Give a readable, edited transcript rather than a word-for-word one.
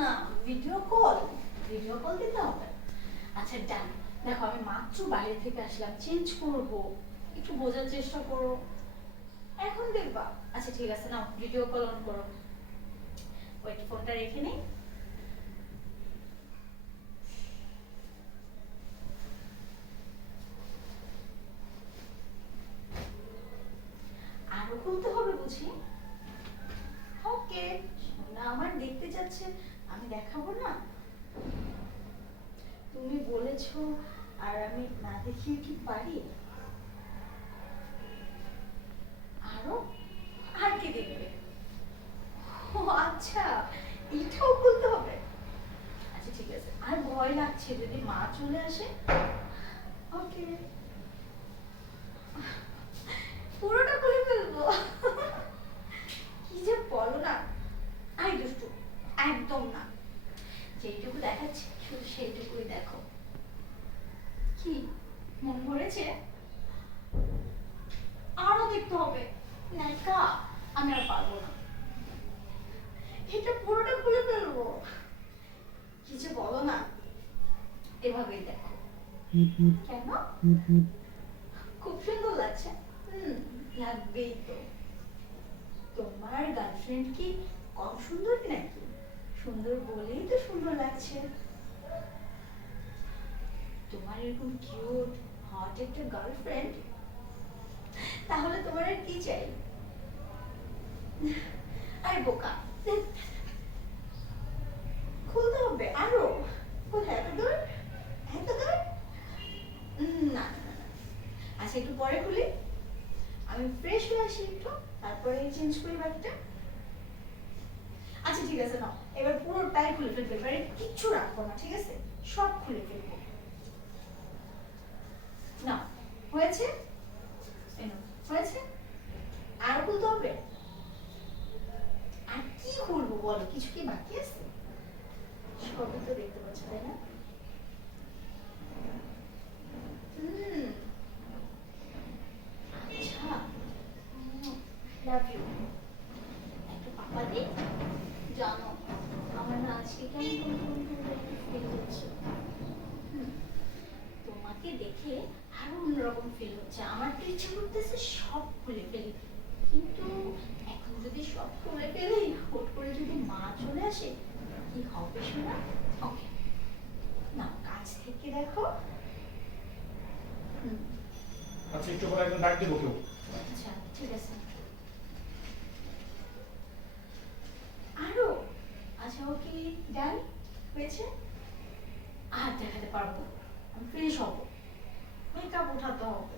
না, video call, video call দিতে হবে। আচ্ছা ডান। দেখো আমি মাত্র বাইরে থেকে আসলাম, চেঞ্জ করব, একটু বোঝার চেষ্টা করো। এখন দেখবা? আচ্ছা ঠিক আছে, নাও ভিডিও কল অন করো। ওয়েট, ফোনটা রেখে নেই। আরো খুলতে হবে বুঝি? ওকে, সোনা আমার দেখতে যাচ্ছে, আমি দেখাবো না? তুমি বলেছো, আর আমি না দেখিয়ে কি পারি? আরো? আর কি দেখবে? ও আচ্ছা, এটাও খুলতে হবে। আচ্ছা ঠিক আছে, আর ভয় লাগছে যদি মা চলে আসে। ওকে, পুরোটা খুলে ফেলবো। কি যে বলো না, আই দুষ্টু, একদম না। যেইটুকু দেখাচ্ছি শুধু সেইটুকুই দেখো। কি মন ভরেছে? আরো দেখতে হবে। নায়িকা, আমি আর পারবো না, এটা পুরোটা খুলে ফেলবো। কি যে বলো না, এভাবেই দেখো। কেন? খুব সুন্দর লাগছে। হুম, লাগবেই তো। তোমার গার্লফ্রেন্ড কি কম সুন্দর নাকি? সুন্দর বলেই তো সুন্দর লাগছে। তোমার এরকম কিউট হট একটা গার্লফ্রেন্ড, তাহলে তোমার আর কি চাই? আরে বোকা, খুলতে হবে আরো। কোথায় এত দূর, এত দূর? না না না না। আচ্ছা একটু পরে খুলি, আমি ফ্রেশ হয়ে আসি একটু, তারপরে চেঞ্জ করি ব্যাগটা। আচ্ছা ঠিক আছে, নাও এবার পুরোটাই খুলে ফেলবে, এবারে কিচ্ছু রাখবো না, ঠিক আছে? সব খুলে ফেলবো। না, হয়েছে? এনো, হয়েছে? আর খুলতে হবে? আর কি খুলবো বলো, কিছু কি বাকি আছে? সবই তো দেখতে পাচ্ছ, তাই না? হুম, আচ্ছা, লাভ ইউ। একটা পাপা দিই। জানো, আমার না আজকে কেমন ফিল হচ্ছে। হুম, তোমাকে দেখে আরো অন্যরকম ফিল হচ্ছে। আমার তো ইচ্ছে করতেছে সব খুলে ফেলি, কিন্তু এখন যদি সব খুলে ফেলি, হুট করে যদি মা চলে আসে, কি হবে শোনা? ওকে, না কাছ থেকে দেখো। হুম, আচ্ছা একটু পরে একজন ডাক দেবো কেউ। আচ্ছা ঠিক আছে। আরো? আচ্ছা ওকে, ডান হয়েছে। আর দেখাতে পারবো না, আমি ফ্রেশ হবো, মেকআপ উঠাতে হবে।